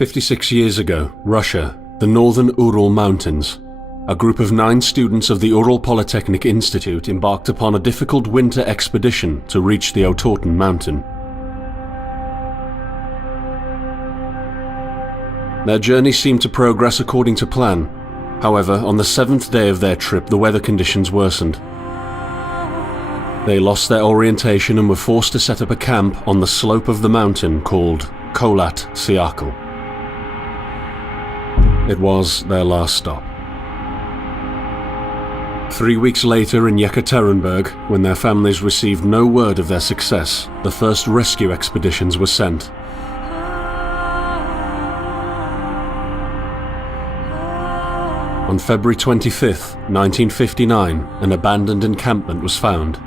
56 years ago, Russia, the northern Ural Mountains. A group of 9 students of the Ural Polytechnic Institute embarked upon a difficult winter expedition to reach the Otorten mountain. Their journey seemed to progress according to plan. However, on the 7th day of their trip, the weather conditions worsened. They lost their orientation and were forced to set up a camp on the slope of the mountain called Kholat Siakal. It was their last stop. 3 weeks later in Yekaterinburg, when their families received no word of their success, the first rescue expeditions were sent. On February 25, 1959, an abandoned encampment was found.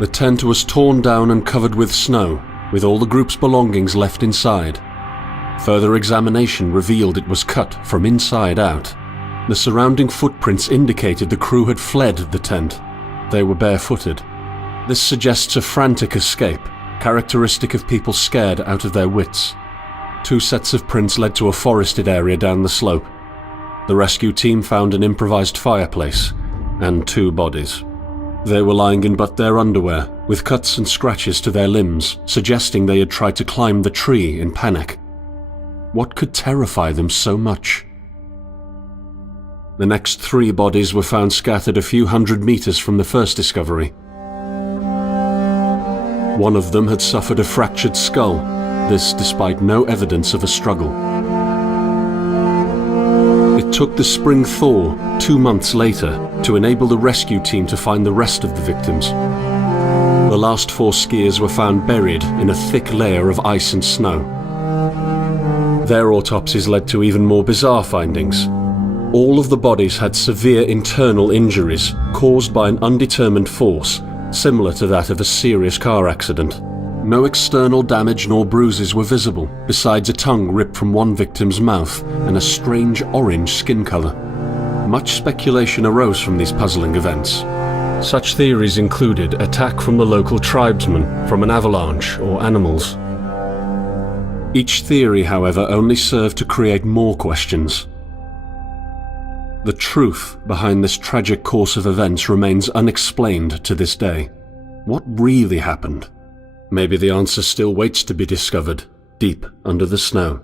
The tent was torn down and covered with snow, with all the group's belongings left inside. Further examination revealed it was cut from inside out. The surrounding footprints indicated the crew had fled the tent. They were barefooted. This suggests a frantic escape, characteristic of people scared out of their wits. 2 sets of prints led to a forested area down the slope. The rescue team found an improvised fireplace and 2 bodies. They were lying in but their underwear, with cuts and scratches to their limbs, suggesting they had tried to climb the tree in panic. What could terrify them so much? The next 3 bodies were found scattered a few hundred meters from the first discovery. One of them had suffered a fractured skull, this despite no evidence of a struggle. It took the spring thaw 2 months later to enable the rescue team to find the rest of the victims. The last 4 skiers were found buried in a thick layer of ice and snow. Their autopsies led to even more bizarre findings. All of the bodies had severe internal injuries caused by an undetermined force, similar to that of a serious car accident. No external damage nor bruises were visible, besides a tongue ripped from one victim's mouth and a strange orange skin color. Much speculation arose from these puzzling events. Such theories included attack from the local tribesmen, from an avalanche, or animals. Each theory, however, only served to create more questions. The truth behind this tragic course of events remains unexplained to this day. What really happened? Maybe the answer still waits to be discovered, deep under the snow.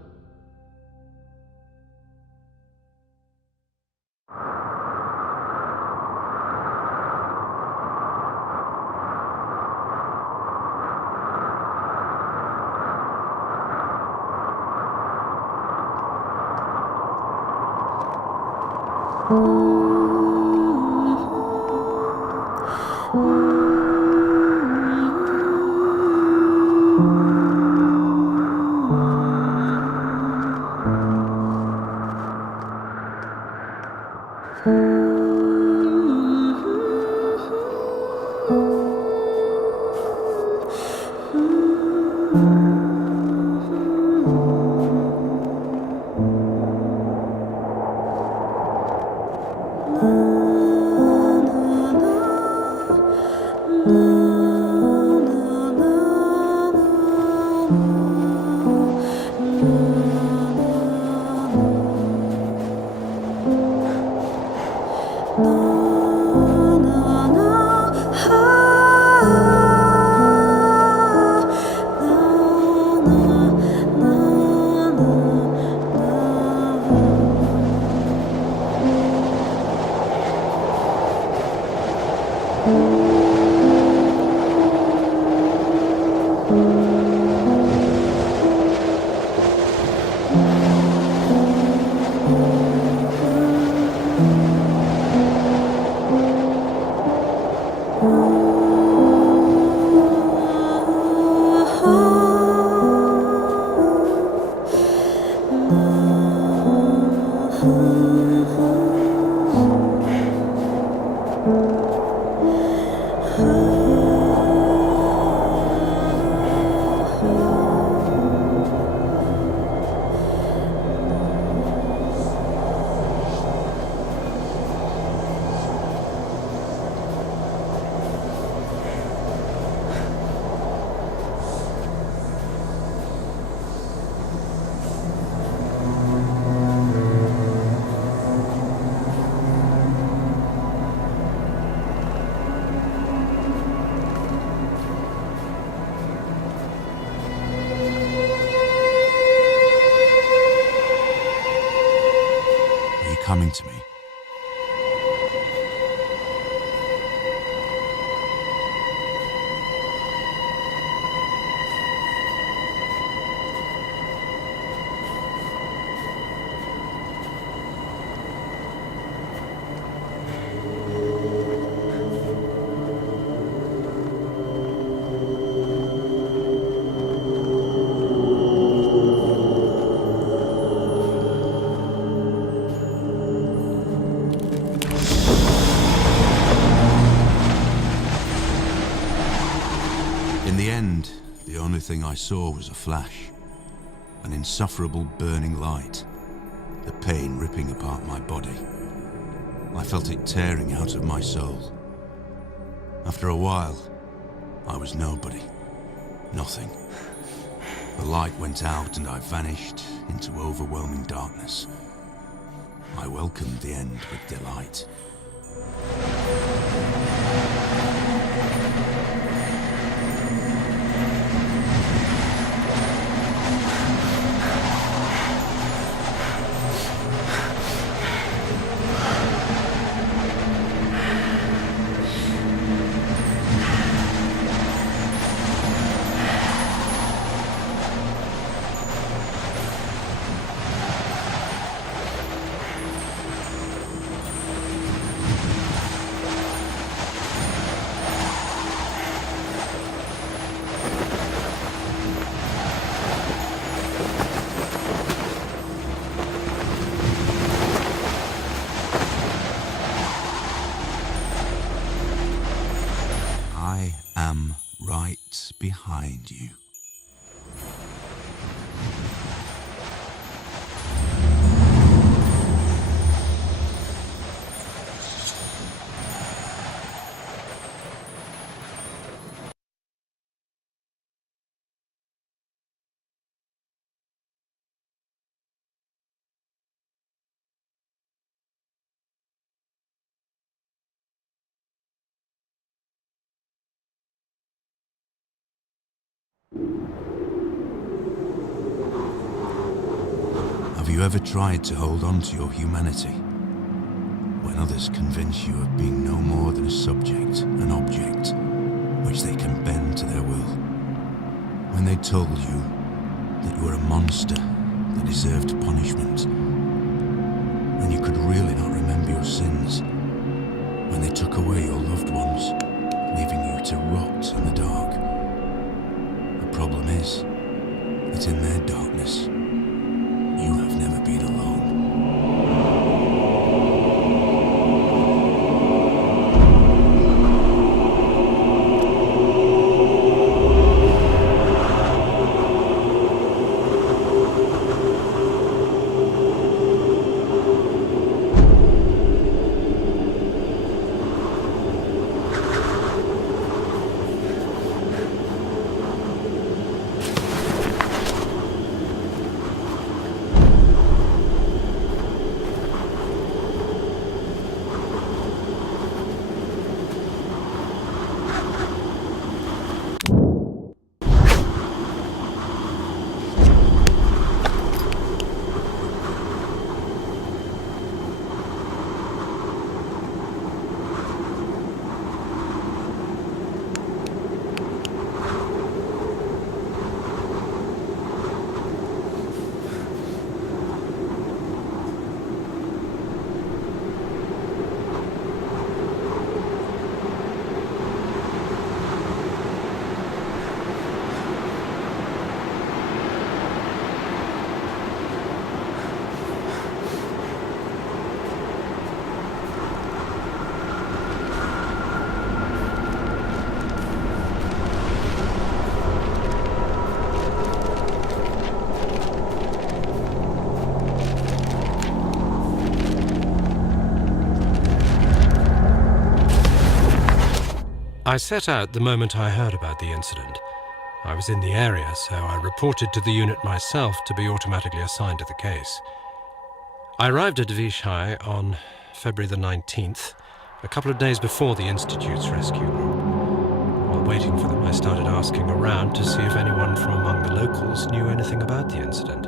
to me. In the end, the only thing I saw was a flash, an insufferable burning light, the pain ripping apart my body. I felt it tearing out of my soul. After a while, I was nobody, nothing. The light went out and I vanished into overwhelming darkness. I welcomed the end with delight. I am right behind you. Have you ever tried to hold on to your humanity when others convince you of being no more than a subject, an object, which they can bend to their will? When they told you that you were a monster that deserved punishment, and you could really not remember your sins? When they took away your loved ones, leaving you to rot in the dark? The problem is that in their darkness, you have never been alone. I set out the moment I heard about the incident. I was in the area, so I reported to the unit myself to be automatically assigned to the case. I arrived at Vishai on February the 19th, a couple of days before the Institute's rescue. While waiting for them, I started asking around to see if anyone from among the locals knew anything about the incident.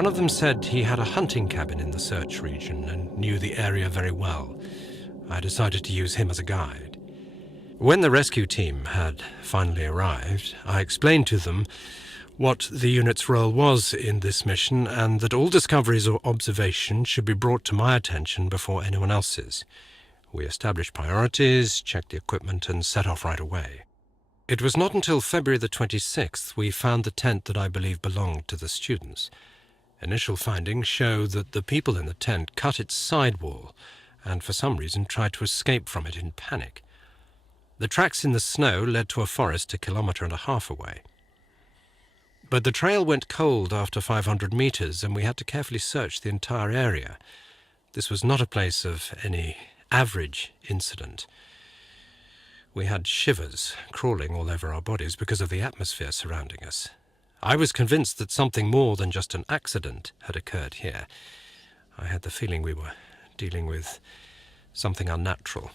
One of them said he had a hunting cabin in the search region and knew the area very well. I decided to use him as a guide. When the rescue team had finally arrived, I explained to them what the unit's role was in this mission and that all discoveries or observations should be brought to my attention before anyone else's. We established priorities, checked the equipment, and set off right away. It was not until February the 26th we found the tent that I believe belonged to the students. Initial findings show that the people in the tent cut its sidewall and for some reason tried to escape from it in panic. The tracks in the snow led to a forest 1.5 kilometers away. But the trail went cold after 500 meters and we had to carefully search the entire area. This was not a place of any average incident. We had shivers crawling all over our bodies because of the atmosphere surrounding us. I was convinced that something more than just an accident had occurred here. I had the feeling we were dealing with something unnatural.